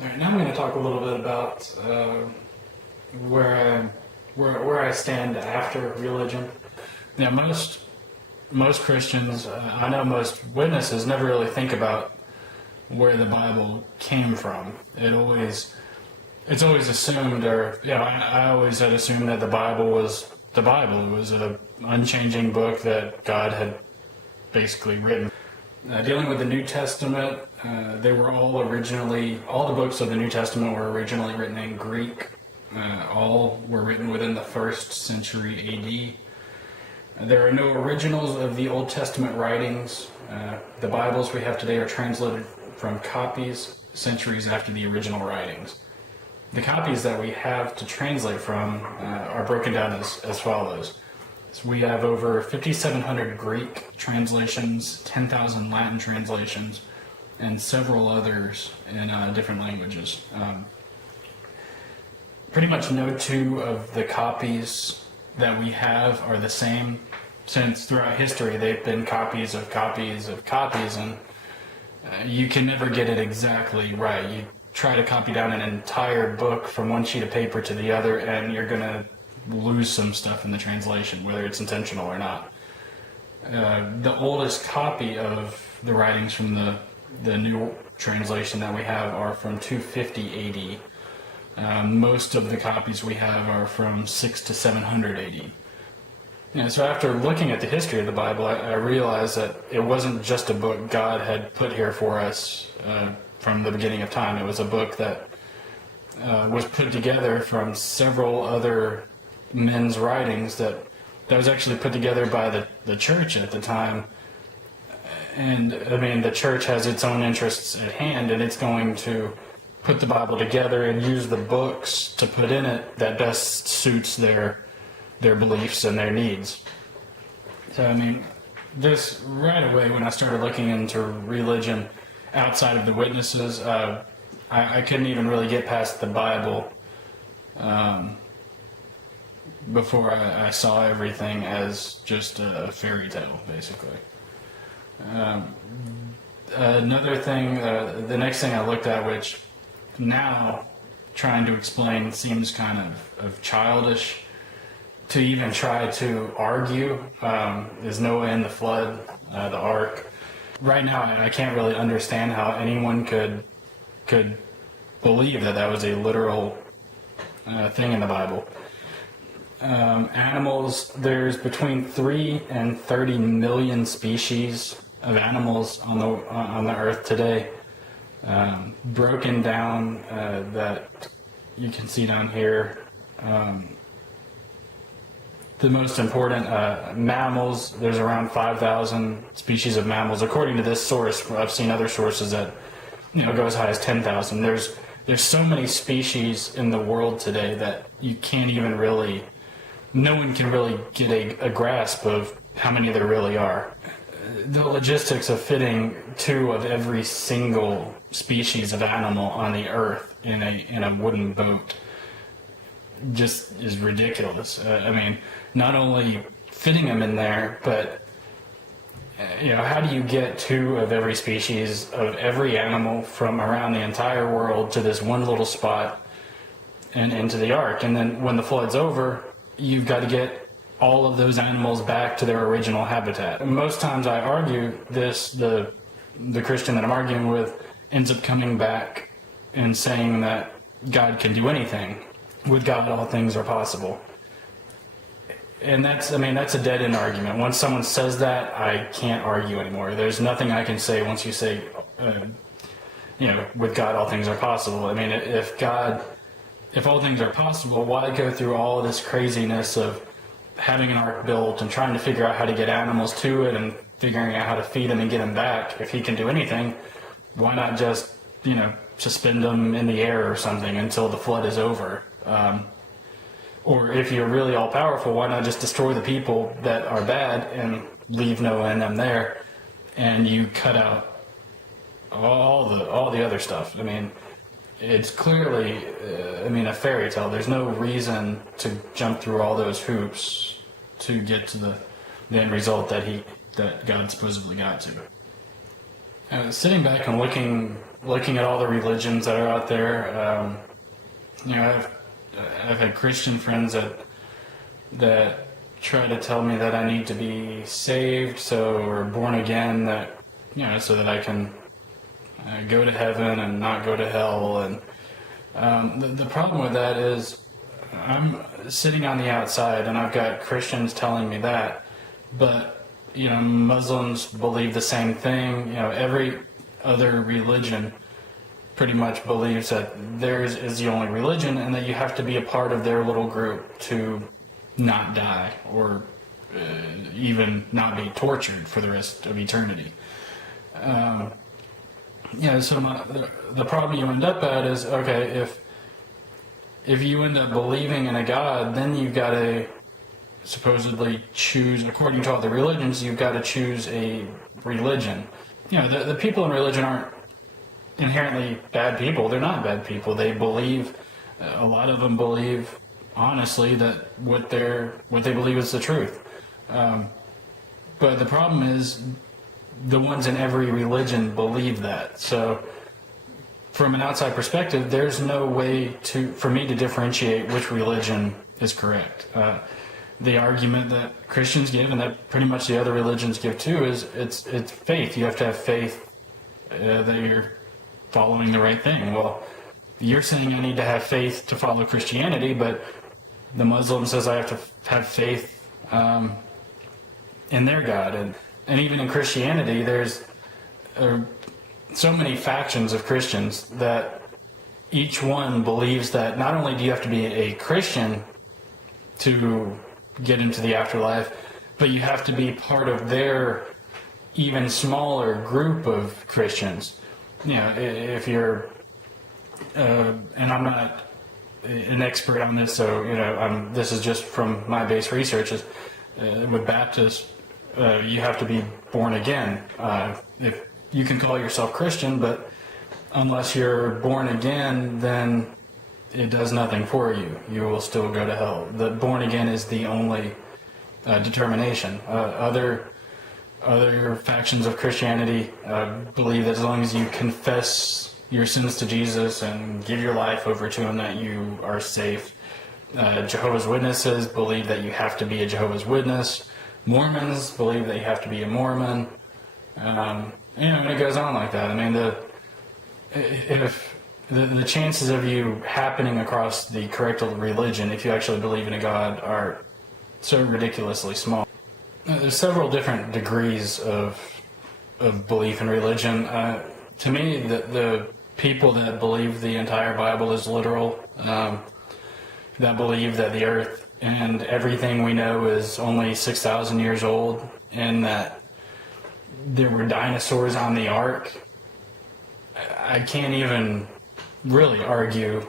All right, now I'm going to talk a little bit about where I stand after religion. Yeah, most Christians, I know most witnesses never really think about where the Bible came from. It's always assumed, or I always had assumed that the Bible was the Bible. It was an unchanging book that God had basically written. Dealing with the New Testament, they were all the books of the New Testament were originally written in Greek. All were written within the 1st century AD. There are no originals of the Old Testament writings. The Bibles we have today are translated from copies centuries after the original writings. The copies that we have to translate from are broken down as follows. So we have over 5,700 Greek translations, 10,000 Latin translations, and several others in different languages. Pretty much no two of the copies that we have are the same, since throughout history they've been copies of copies of copies, and you can never get it exactly right. You try to copy down an entire book from one sheet of paper to the other, and you're going to lose some stuff in the translation, whether it's intentional or not. The oldest copy of the writings from the new translation that we have are from 250 AD. Most of the copies we have are from 600 to 700 AD. So after looking at the history of the Bible, I realized that it wasn't just a book God had put here for us from the beginning of time. It was a book that was put together from several other men's writings that was actually put together by the church at the time. And I mean, the church has its own interests at hand, and it's going to put the Bible together and use the books to put in it that best suits their beliefs and their needs. So I mean, this right away, when I started looking into religion outside of the witnesses, I couldn't even really get past the Bible before I saw everything as just a fairy tale, basically. Another thing, the next thing I looked at, which now trying to explain seems kind of childish to even try to argue, is Noah and the flood, the ark. Right now, I can't really understand how anyone could believe that was a literal thing in the Bible. Animals, there's between 3 and 30 million species of animals on the earth today. Broken down, that you can see down here. The most important mammals, there's around 5,000 species of mammals. According to this source, I've seen other sources that go as high as 10,000. There's so many species in the world today that you can't even really, no one can really get a grasp of how many there really are. The logistics of fitting 2 of every single species of animal on the earth in a wooden boat just is ridiculous. I mean, not only fitting them in there, but how do you get 2 of every species of every animal from around the entire world to this one little spot and into the ark? And then when the flood's over, you've got to get all of those animals back to their original habitat. Most times I argue this, the Christian that I'm arguing with ends up coming back and saying that God can do anything. With God, all things are possible. And that's a dead-end argument. Once someone says that, I can't argue anymore. There's nothing I can say once you say, with God, all things are possible. I mean, if all things are possible, why go through all of this craziness of having an ark built and trying to figure out how to get animals to it and figuring out how to feed them and get them back? If he can do anything, why not just, suspend them in the air or something until the flood is over? Or if you're really all-powerful, why not just destroy the people that are bad and leave Noah and them there, and you cut out all the other stuff? I mean, it's clearly, a fairy tale. There's no reason to jump through all those hoops to get to the end result that God supposedly got to. Sitting back and looking at all the religions that are out there, I've had Christian friends that try to tell me that I need to be saved, or born again, so that I can go to heaven and not go to hell. And the problem with that is I'm sitting on the outside, and I've got Christians telling me that, but Muslims believe the same thing. Every other religion pretty much believes that theirs is the only religion, and that you have to be a part of their little group to not die, or even not be tortured for the rest of eternity. So the problem you end up at is, okay, if you end up believing in a God, then you've got to supposedly choose, according to all the religions, you've got to choose a religion. The people in religion aren't inherently bad people. They're not bad people. They believe, a lot of them believe honestly that what they believe is the truth. But the problem is, the ones in every religion believe that. So from an outside perspective, there's no way for me to differentiate which religion is correct. The argument that Christians give, and that pretty much the other religions give too, is it's faith. You have to have faith that you're following the right thing. Well, you're saying I need to have faith to follow Christianity, but the Muslim says I have to have faith in their God. And even in Christianity, there's so many factions of Christians that each one believes that not only do you have to be a Christian to get into the afterlife, but you have to be part of their even smaller group of Christians. If you're, and I'm not an expert on this, so this is just from my base research. Is with Baptists, you have to be born again. If you can call yourself Christian, but unless you're born again, then it does nothing for you. You will still go to hell. The born again is the only determination. Other factions of Christianity believe that as long as you confess your sins to Jesus and give your life over to Him, that you are safe. Jehovah's Witnesses believe that you have to be a Jehovah's Witness. Mormons believe that you have to be a Mormon. And it goes on like that. I mean, the chances of you happening across the correct religion, if you actually believe in a God, are so ridiculously small. There's several different degrees of belief in religion. To me, the people that believe the entire Bible is literal, that believe that the earth and everything we know is only 6,000 years old, and that there were dinosaurs on the ark, I can't even really argue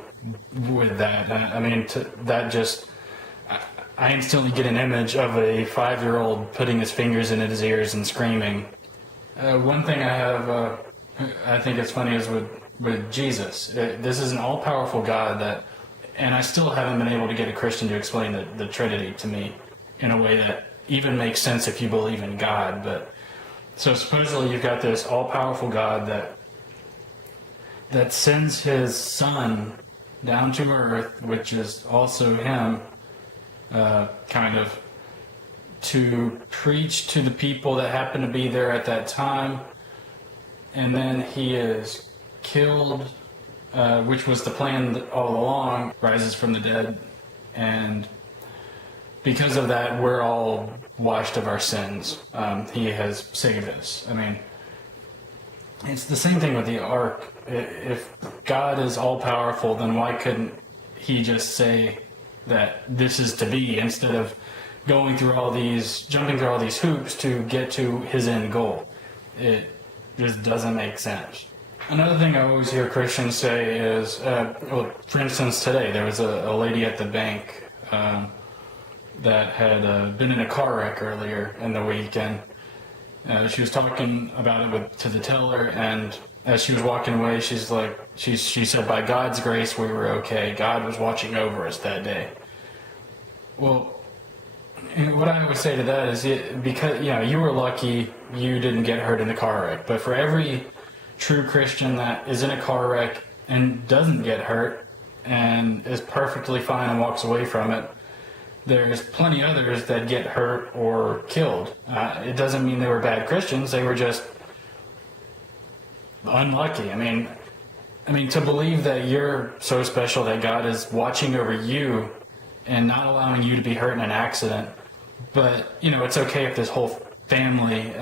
with that. I mean, I instantly get an image of a 5-year-old putting his fingers in his ears and screaming. One thing I think it's funny is with Jesus. This is an all-powerful God and I still haven't been able to get a Christian to explain the Trinity to me in a way that even makes sense if you believe in God. But so supposedly you've got this all-powerful God that sends His Son down to earth, which is also Him, kind of, to preach to the people that happen to be there at that time, and then He is killed, which was the plan all along, rises from the dead, and because of that, we're all washed of our sins. He has saved us. I mean, it's the same thing with the ark. If God is all-powerful, then why couldn't He just say that this is to be, instead of jumping through all these hoops to get to His end goal? It just doesn't make sense. Another thing I always hear Christians say is, for instance, today there was a lady at the bank that had been in a car wreck earlier in the week, and she was talking about it to the teller, and as she was walking away, she said, by God's grace we were okay. God was watching over us that day. Well, what I would say to that is, because you were lucky you didn't get hurt in the car wreck, but for every true Christian that is in a car wreck and doesn't get hurt and is perfectly fine and walks away from it. There's plenty others that get hurt or killed. It doesn't mean they were bad Christians. They were just unlucky. I mean, to believe that you're so special that God is watching over you and not allowing you to be hurt in an accident, but it's okay if this whole family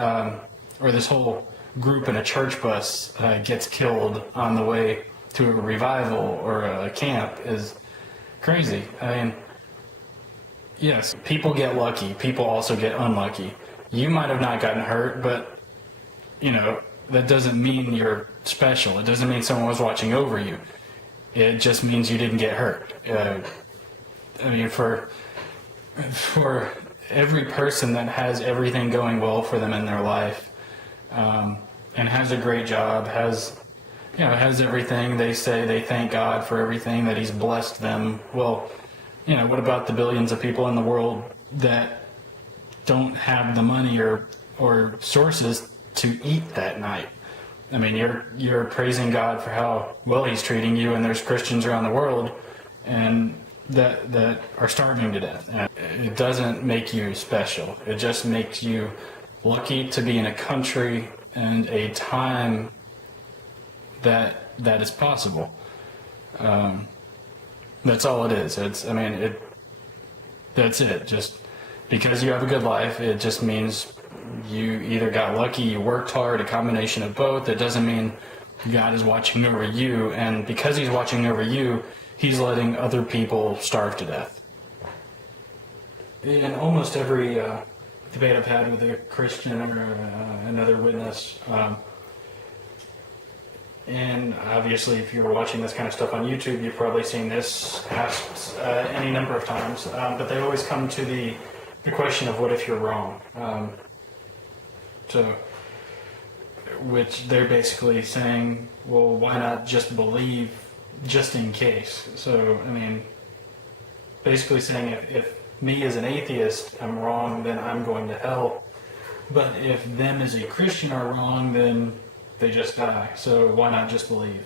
or this whole group in a church bus gets killed on the way to a revival or a camp is crazy. I mean, yes, people get lucky. People also get unlucky. You might have not gotten hurt, but that doesn't mean you're special. It doesn't mean someone was watching over you. It just means you didn't get hurt. I mean, for every person that has everything going well for them in their life, and has a great job, has everything, they say they thank God for everything that He's blessed them. Well, what about the billions of people in the world that don't have the money or sources to eat that night? I mean, you're praising God for how well He's treating you, and there's Christians around the world and that are starving to death. And it doesn't make you special. It just makes you lucky to be in a country and a time that is possible. That's all it is. That's it. Just because you have a good life, it just means you either got lucky, you worked hard, a combination of both. It doesn't mean God is watching over you, and because He's watching over you, He's letting other people starve to death. In almost every debate I've had with a Christian or another witness, and obviously if you're watching this kind of stuff on YouTube, you've probably seen this asked any number of times, but they always come to the question of what if you're wrong? So, which they're basically saying, well, why not just believe just in case? So, I mean, basically saying if me as an atheist I'm wrong, then I'm going to hell. But if them as a Christian are wrong, then they just die. So why not just believe?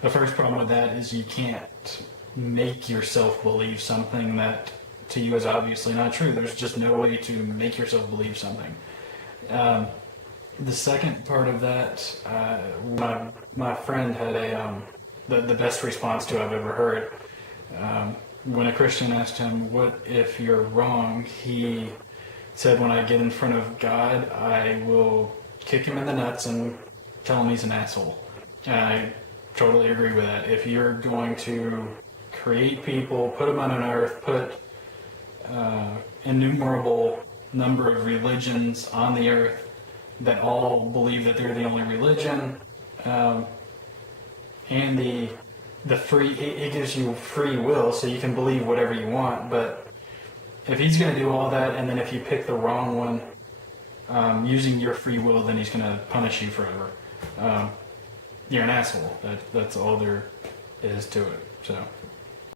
The first problem with that is you can't make yourself believe something that to you is obviously not true. There's just no way to make yourself believe something. The second part of that, my friend had the best response to I've ever heard. When a Christian asked him, what if you're wrong, he said, when I get in front of God, I will kick him in the nuts and tell him he's an asshole. And I totally agree with that. If you're going to create people, put them on an earth, put innumerable number of religions on the earth that all believe that they're the only religion, and the free, it gives you free will, so you can believe whatever you want. But if He's going to do all that, and then if you pick the wrong one, using your free will, then He's going to punish you forever. You're an asshole. That's all there is to it. So.